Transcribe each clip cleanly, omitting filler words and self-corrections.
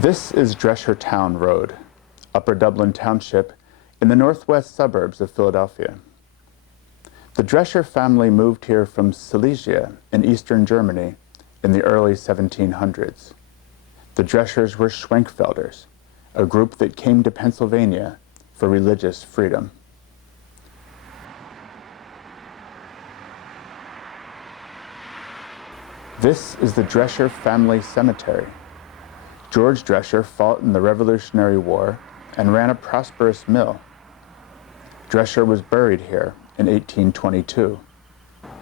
This is Dresher Town Road, Upper Dublin Township, in the northwest suburbs of Philadelphia. The Dresher family moved here from Silesia in eastern Germany in the early 1700s. The Dreschers were Schwenkfelders, a group that came to Pennsylvania for religious freedom. This is the Dresher family cemetery. George Dresher fought in the Revolutionary War and ran a prosperous mill. Dresher was buried here in 1822.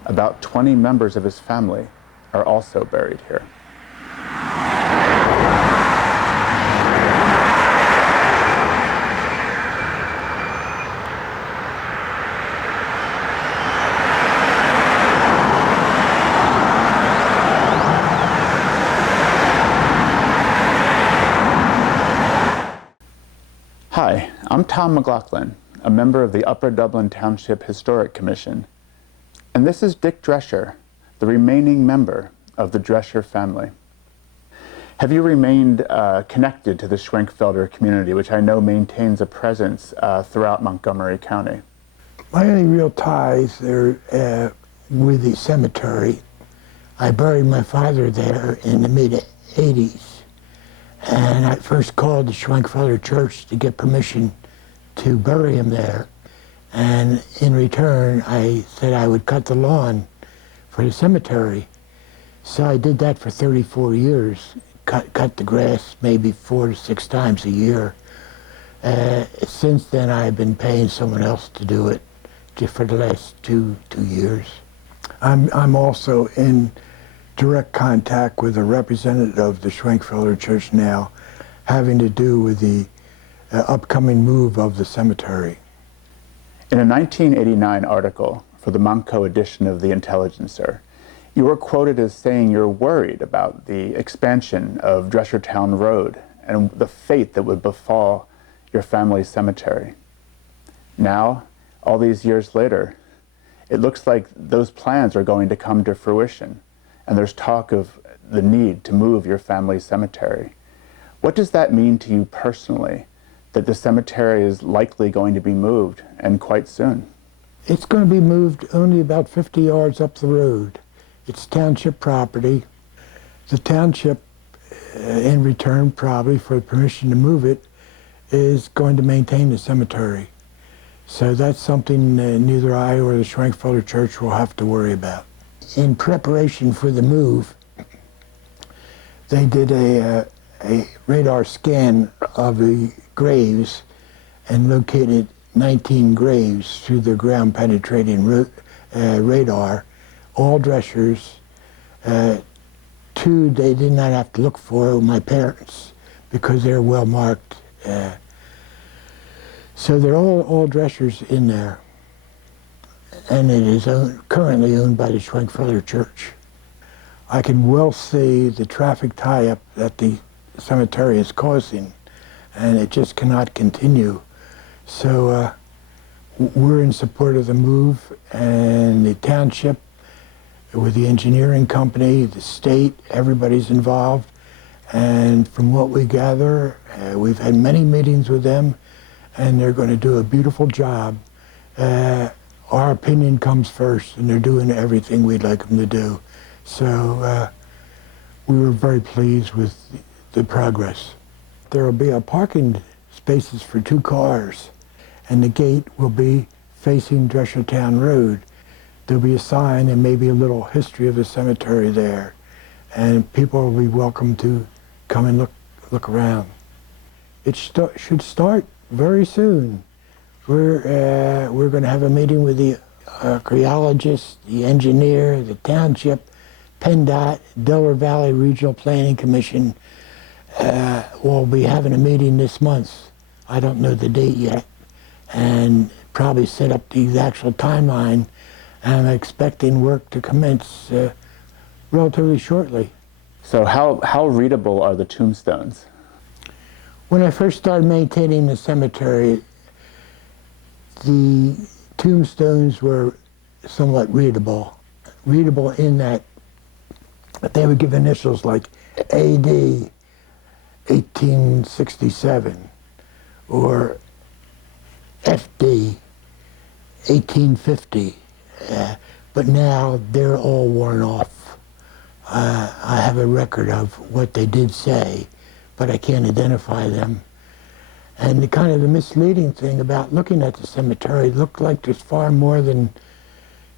About 20 members of his family are also buried here. Hi, I'm Tom McLaughlin, a member of the Upper Dublin Township Historic Commission, and this is Dick Dresher, the remaining member of the Dresher family. Have you remained connected to the Schwenkfelder community, which I know maintains a presence throughout Montgomery County? My only real ties are with the cemetery. I buried my father there in the mid-'80s. And I first called the Schwenkfelder Church to get permission to bury him there. And in return, I said I would cut the lawn for the cemetery. So I did that for 34 years, cut the grass maybe 4 to 6 times a year. Since then, I've been paying someone else to do it just for the last two years. I'm also in direct contact with a representative of the Schwenkfelder Church now, having to do with the upcoming move of the cemetery. In a 1989 article for the Montco edition of The Intelligencer, you were quoted as saying you're worried about the expansion of Dreshertown Road and the fate that would befall your family's cemetery. Now, all these years later, it looks like those plans are going to come to fruition. And there's talk of the need to move your family's cemetery. What does that mean to you personally, that the cemetery is likely going to be moved, and quite soon? It's going to be moved only about 50 yards up the road. It's township property. The township, in return probably for permission to move it, is going to maintain the cemetery. So that's something neither I or the Schwenkfelder Church will have to worry about. In preparation for the move, they did a radar scan of the graves and located 19 graves through the ground penetrating radar, all Dreschers. 2 they did not have to look for, my parents, because they're well marked. So they're all Dreschers in there. And it is currently owned by the Schwenkfelder Church. I can well see the traffic tie-up that the cemetery is causing, and it just cannot continue. So we're in support of the move, and the township, with the engineering company, the state, everybody's involved. And from what we gather, we've had many meetings with them, and they're going to do a beautiful job. Our opinion comes first, and they're doing everything we'd like them to do. So we were very pleased with the progress. There will be parking spaces for 2 cars, and the gate will be facing Dreshertown Road. There'll be a sign and maybe a little history of the cemetery there, and people will be welcome to come and look around. It should start very soon. We're going to have a meeting with the archaeologist, the engineer, the township, PennDOT, Delaware Valley Regional Planning Commission. We'll be having a meeting this month. I don't know the date yet, and probably set up the actual timeline. I'm expecting work to commence relatively shortly. So how readable are the tombstones? When I first started maintaining the cemetery, the tombstones were somewhat readable. Readable in that they would give initials like AD, 1867 or FD 1850, but now they're all worn off. I have a record of what they did say, but I can't identify them. And the kind of the misleading thing about looking at the cemetery, it looked like there's far more than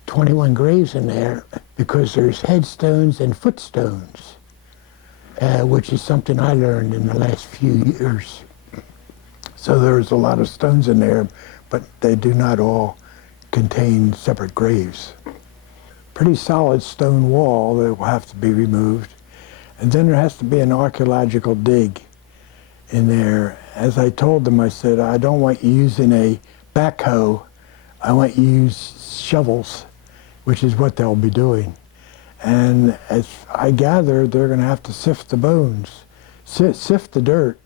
21 graves in there, because there's headstones and footstones, which is something I learned in the last few years. So there's a lot of stones in there, but they do not all contain separate graves. Pretty solid stone wall that will have to be removed. And then there has to be an archaeological dig in there. As I told them, I said, I don't want you using a backhoe. I want you to use shovels, which is what they'll be doing. And as I gather, they're going to have to sift the bones, sift the dirt.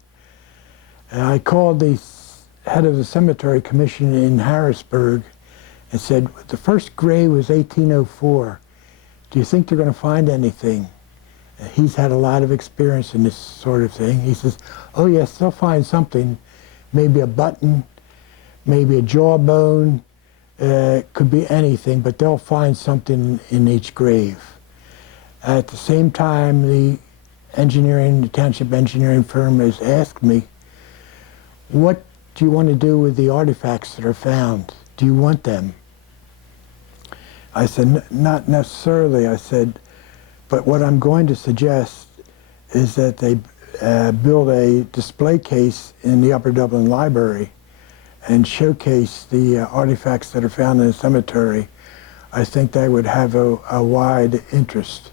And I called the head of the cemetery commission in Harrisburg and said, the first grave was 1804. Do you think they're going to find anything? And he's had a lot of experience in this sort of thing. He says, oh yes, they'll find something, maybe a button, maybe a jawbone, could be anything, but they'll find something in each grave. At the same time, the township engineering firm has asked me, what do you want to do with the artifacts that are found? Do you want them? I said, not necessarily. I said, but what I'm going to suggest is that they build a display case in the Upper Dublin Library and showcase the artifacts that are found in the cemetery. I think they would have a wide interest.